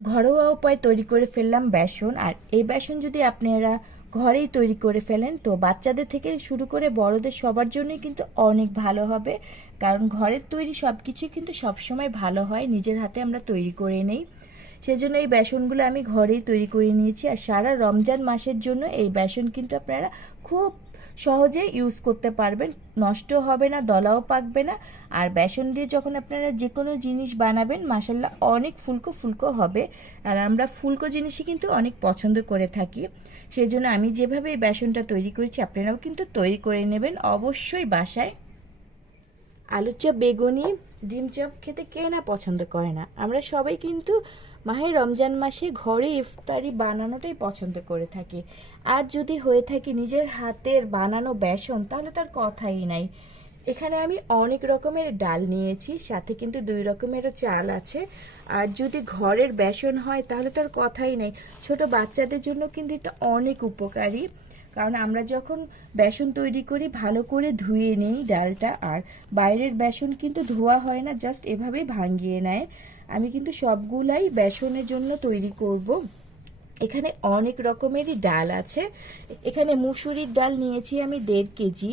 ঘরোয়া উপায় তৈরি করে ফেললাম বেসন। আর এই বেসন যদি আপনারা ঘরেই তৈরি করে ফেলেন, তো বাচ্চাদের থেকে শুরু করে বড়দের সবার জন্যই কিন্তু অনেক ভালো হবে। কারণ ঘরের তৈরি সব কিছুই কিন্তু সবসময় ভালো হয়, নিজের হাতে আমরা তৈরি করে নেই। সেজন্য এই বেসনগুলো আমি ঘরেই তৈরি করে নিয়েছি। আর সারা রমজান মাসের জন্য এই বেসন কিন্তু আপনারা খুব সহজে ইউজ করতে পারবেন। নষ্ট হবে না, দলাও পাকবে না। আর বেসন দিয়ে যখন আপনারা যে কোনো জিনিস বানাবেন মাসাল্লাহ অনেক ফুলকো ফুলকো হবে। আর আমরা ফুলকো জিনিসই কিন্তু অনেক পছন্দ করে থাকি। সেই জন্য আমি যেভাবে এই বেসনটা তৈরি করেছি, আপনারাও কিন্তু তৈরি করে নেবেন অবশ্যই বাসায়। আলুর চপ বেগুনি, ডিম চপ খেতে কে না পছন্দ করে না। আমরা সবাই কিন্তু মাহে রমজান মাসে ঘরে ইফতারি বানানোটাই পছন্দ করে থাকি। আর যদি হয়ে থাকে নিজের হাতের বানানো বেসন, তাহলে তার কথাই নাই। এখানে আমি অনেক রকমের ডাল নিয়েছি, সাথে কিন্তু দুই রকমেরও চাল আছে। আর যদি ঘরের বেসন হয়, তাহলে তার কথাই নেই। ছোট বাচ্চাদের জন্য কিন্তু এটা অনেক উপকারী। কারণ আমরা যখন বেসন তৈরি করি, ভালো করে ধুয়ে নিই ডালটা, আর বাইরের বেসন কিন্তু ধোয়া হয় না, জাস্ট এভাবেই ভাঙিয়ে নেয়। আমি কিন্তু সবগুলাই বেসনের জন্য তৈরি করব। এখানে অনেক রকমেরই ডাল আছে। এখানে মুসুরির ডাল নিয়েছি আমি দেড় কেজি।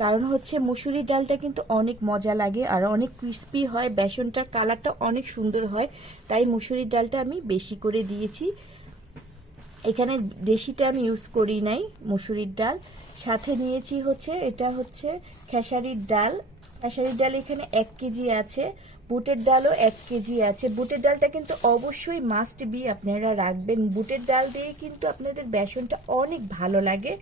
কারণ হচ্ছে মুসুরির ডালটা কিন্তু অনেক মজা লাগে আর অনেক ক্রিস্পি হয়, বেসনটার কালারটা অনেক সুন্দর হয়, তাই মুসুরির ডালটা আমি বেশি করে দিয়েছি। এখানে দেশিটা আমি ইউজ করি নাই মুসুরির ডাল। সাথে নিয়েছি হচ্ছে, এটা হচ্ছে খেসারির ডাল। খেসারির ডাল এখানে এক কেজি আছে। বুটের ডালও এক কেজি আছে। বুটের ডালটা কিন্তু অবশ্যই মাস্ট বি আপনারা রাখবেন। বুটের ডাল দিয়ে কিন্তু আপনাদের বেসনটা অনেক ভালো লাগে।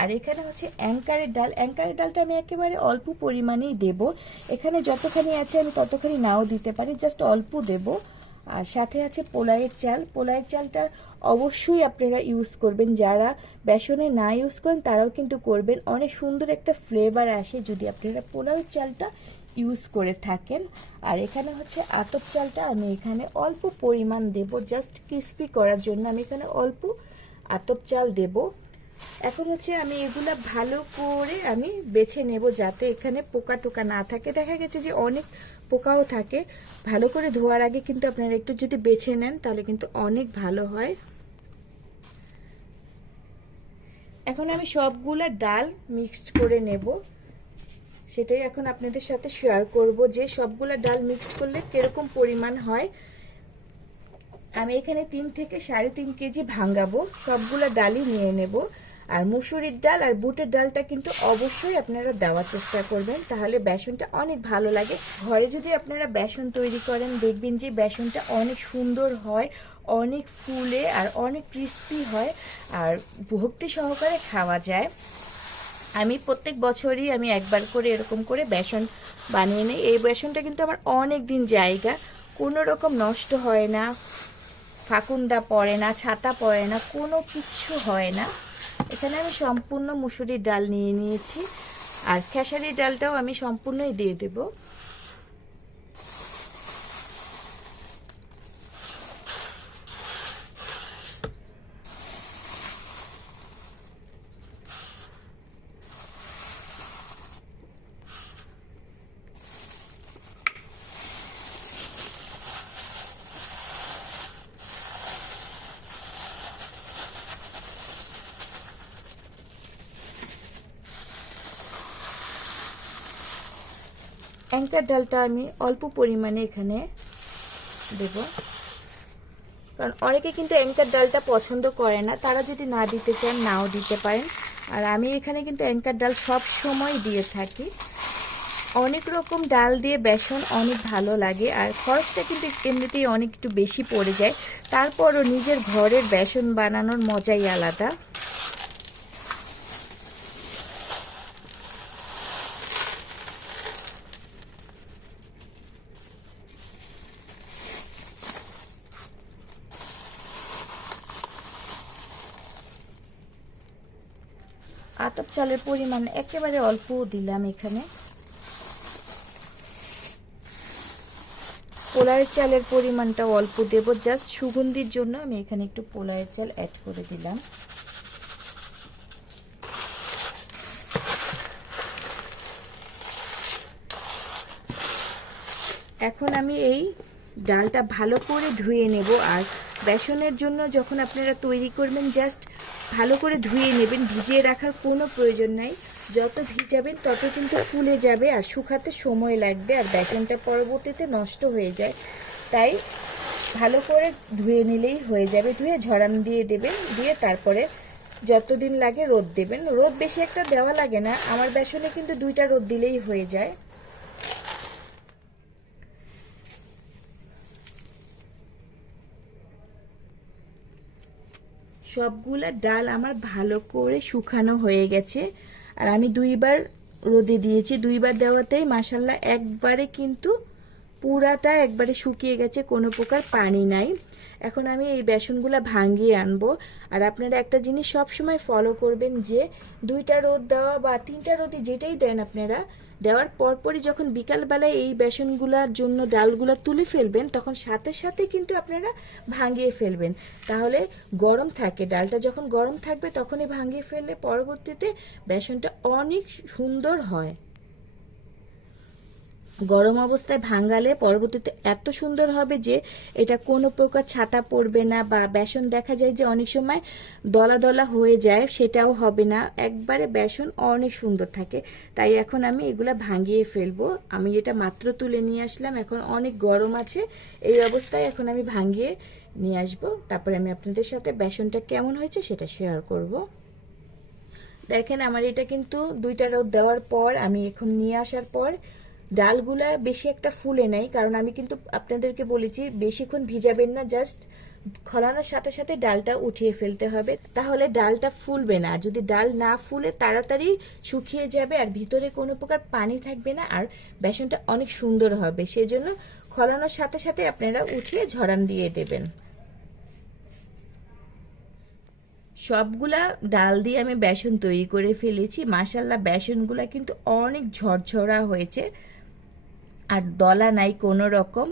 আর এখানে হচ্ছে অ্যাঙ্কারের ডাল। অ্যাঙ্কারের ডালটা আমি একেবারে অল্প পরিমাণেই দেব। এখানে যতখানি আছে আমি ততখানি নাও দিতে পারি জাস্ট অল্প দেব। আর সাথে আছে পোলাইয়ের চাল। পোলাইয়ের চালটা অবশ্যই আপনারা ইউজ করবেন। যারা বেসনে না ইউজ করেন, তারাও কিন্তু করবেন। অনেক সুন্দর একটা ফ্লেভার আসে যদি আপনারা পোলাওয়ের চালটা ইউজ করে থাকেন। আর এখানে হচ্ছে আতপ চালটা আমি এখানে অল্প পরিমাণ দেব জাস্ট ক্রিস্পি করার জন্য আমি এখানে অল্প আতপ চাল দেব। এখন হচ্ছে আমি এগুলা ভালো করে আমি বেছে নেব যাতে এখানে পোকা টোকা না থাকে। দেখা গেছে যে অনেক পোকাও থাকে। ভালো করে ধোয়ার আগে কিন্তু আপনারা একটু যদি বেছে নেন, তাহলে কিন্তু অনেক ভালো হয়। এখন আমি সবগুলা ডাল মিক্সড করে নেব। সেটাই এখন আপনাদের সাথে শেয়ার করব যে সবগুলা ডাল মিক্সড করলে কীরকম পরিমাণ হয়। আমি এখানে তিন থেকে সাড়ে তিন কেজি ভাঙ্গাবো সবগুলা ডালই নিয়ে নেব। আর মুসুরির ডাল আর বুটের ডালটা কিন্তু অবশ্যই আপনারা দেওয়ার চেষ্টা করবেন, তাহলে বেসনটা অনেক ভালো লাগে। ঘরে যদি আপনারা বেসন তৈরি করেন, দেখবেন যে বেসনটা অনেক সুন্দর হয়, অনেক ফুলে আর অনেক ক্রিস্পি হয়, আর ভক্তি সহকারে খাওয়া যায়। আমি প্রত্যেক বছরই আমি একবার করে এরকম করে বেসন বানিয়ে নিই। এই বেসনটা কিন্তু আমার অনেক দিন জায়গা। কোনো রকম নষ্ট হয় না ফাকুন্ডা পড়ে না, ছাতা পড়ে না, কোনো কিছু হয় না। এখানে আমি সম্পূর্ণ মুসুরির ডাল নিয়ে নিয়েছি। আর খেসারির ডালটাও আমি সম্পূর্ণই দিয়ে দেব। অ্যাঙ্কার ডালটা আমি অল্প পরিমাণে এখানে দেব। কারণ অনেকে কিন্তু অ্যাঙ্কার ডালটা পছন্দ করে না, তারা যদি না দিতে চান, নাও দিতে পারেন। আর আমি এখানে কিন্তু অ্যাঙ্কার ডাল সব সময় দিয়ে থাকি। অনেক রকম ডাল দিয়ে বেসন অনেক ভালো লাগে, আর খরচটা কিন্তু এমনিতেই অনেক একটু বেশি পড়ে যায়। তারপরও নিজের ঘরের বেসন বানানোর মজাই আলাদা। আতপ চালের পরিমাণ একেবারে অল্প দিলাম এখানে। পোলারের চালের পরিমাণটা অল্প দেব জাস্ট সুগন্ধির জন্য আমি এখানে একটু পোলারের চাল অ্যাড করে দিলাম। এখন আমি এই ডালটা ভালো করে ধুয়ে নেব আর বেসনের জন্য যখন আপনারা তৈরি করবেন জাস্ট ভালো করে ধুয়ে নেবেন, ভিজিয়ে রাখার কোনো প্রয়োজন নাই। যত ভিজাবেন, তত কিন্তু ফুলে যাবে আর শুকাতে সময় লাগবে আর বেসনটা পরবর্তীতে নষ্ট হয়ে যায়। তাই ভালো করে ধুয়ে নিলেই হয়ে যাবে। ধুয়ে ঝরাম দিয়ে দেবেন, দিয়ে তারপরে যতদিন লাগে রোদ দেবেন। রোদ বেশি একটা দেওয়া লাগে না। আমার বেসনে কিন্তু দুইটা রোদ দিলেই হয়ে যায়। সবগুলা ডাল আমার ভালো করে শুকানো হয়ে গেছে। আর আমি দুইবার রোদে দিয়েছি, দুইবার দেওয়াতেই মাসাল্লাহ একবারে কিন্তু পুরাটা একবারে শুকিয়ে গেছে, কোনো প্রকার পানি নাই। এখন আমি এই বেসনগুলো ভাঙিয়ে আনব। আর আপনারা একটা জিনিস সব সময় ফলো করবেন যে, দুইটা রোদ দেওয়া বা তিনটা রোদে যেটাই দেন আপনারা দেওয়ার পরপরই যখন বিকালবেলায় এই বেসনগুলার জন্য ডালগুলা তুলে ফেলবেন, তখন সাথে সাথে কিন্তু আপনারা ভাঙিয়ে ফেলবেন। তাহলে গরম থাকে। ডালটা যখন গরম থাকবে, তখনই ভাঙিয়ে ফেললে পরবর্তীতে বেসনটা অনেক সুন্দর হয়। গরম অবস্থায় ভাঙালে পরবর্তীতে এত সুন্দর হবে যে এটা কোনো প্রকার ছাতা পড়বে না বা বেসন দেখা যায় যে অনেক সময় দলা দলা হয়ে যায়, সেটাও হবে না। একবারে বেসন অনেক সুন্দর থাকে। তাই এখন আমি এগুলা ভাঙিয়ে ফেলব। আমি এটা মাত্র তুলে নিয়ে আসলাম, এখন অনেক গরম আছে। এই অবস্থায় এখন আমি ভাঙিয়ে নিয়ে আসব। তারপরে আমি আপনাদের সাথে বেসনটা কেমন হয়েছে সেটা শেয়ার করব। দেখেন, আমার এটা কিন্তু দুইটা রোদ দেওয়ার পর, আমি এখন নিয়ে আসার পর ডালগুলা বেশি একটা ফুলে নাই, কারণ আমি কিন্তু আপনাদেরকে বলেছি বেশিক্ষণ ভিজাবেন না জাস্ট খলানোর সাথে সাথে ডালটা উঠিয়ে ফেলতে হবে, তাহলে ডালটা ফুলবে না। যদি ডাল না ফুলে, তাড়াতাড়ি শুকিয়ে যাবে আর ভিতরে কোনো প্রকার পানি থাকবে না আর বেসনটা অনেক সুন্দর হবে। সেজন্য খলানোর সাথে সাথে আপনারা উঠিয়ে ঝরান দিয়ে দেবেন। সবগুলা ডাল দিয়ে আমি বেসন তৈরি করে ফেলেছি। মাসাল্লাহ বেসনগুলা কিন্তু অনেক ঝরঝরা হয়েছে। আর দলা নাই কোনো রকম।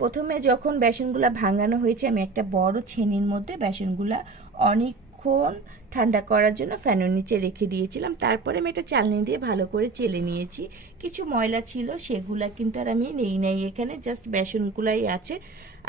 প্রথমে যখন বেসনগুলা ভাঙানো হয়েছে, আমি একটা বড় ছেনির মধ্যে বেসনগুলা অনেকক্ষণ ঠান্ডা করার জন্য ফ্যানের নিচে রেখে দিয়েছিলাম। তারপরে আমি এটা চালনি দিয়ে ভালো করে চেলে নিয়েছি। কিছু ময়লা ছিল, সেগুলা কিন্তু আর আমি নেই নাই এখানে, জাস্ট বেসনগুলাই আছে।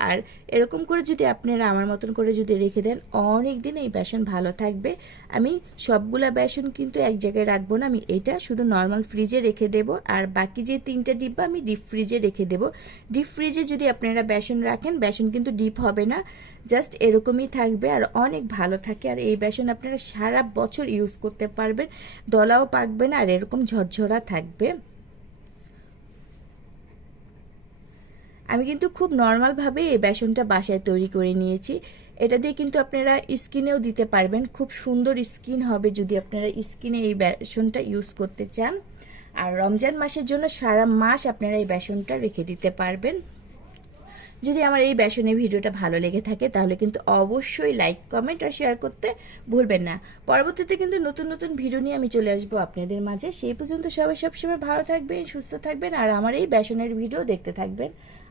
আর এরকম করে যদি আপনারা আমার মতন করে যদি রেখে দেন অনেক দিন এই বেসন ভালো থাকবে। আমি সবগুলা বেসন কিন্তু এক জায়গায় রাখব না, আমি এটা শুধু নর্মাল ফ্রিজে রেখে দেব। আর বাকি যে তিনটা ডিব্বা আমি ডিপ ফ্রিজে রেখে দেব। ডিপ ফ্রিজে যদি আপনারা বেসন রাখেন, বেসন কিন্তু ডিপ হবে না। জাস্ট এরকমই থাকবে আর অনেক ভালো থাকে। আর এই বেসন আপনারা সারা বছর ইউজ করতে পারবেন, দলাও পাকবে না, আর এরকম ঝরঝরা থাকবে। আমি কিন্তু খুব নর্মালভাবে এই বেসনটা বাসায় তৈরি করে নিয়েছি। এটা দিয়ে কিন্তু আপনারা স্কিনেও দিতে পারবেন। খুব সুন্দর স্কিন হবে যদি আপনারা স্কিনে এই বেসনটা ইউজ করতে চান। আর রমজান মাসের জন্য সারা মাস আপনারা এই বেসনটা রেখে দিতে পারবেন। যদি আমার এই বেসনের ভিডিওটা ভালো লেগে থাকে, তাহলে কিন্তু অবশ্যই লাইক কমেন্ট আর শেয়ার করতে ভুলবেন না। পরবর্তীতে কিন্তু নতুন নতুন ভিডিও নিয়ে আমি চলে আসব আপনাদের মাঝে। সেই পর্যন্ত সবাই সবসময় ভালো থাকবেন, সুস্থ থাকবেন আর আমার এই বেসনের ভিডিও দেখতে থাকবেন।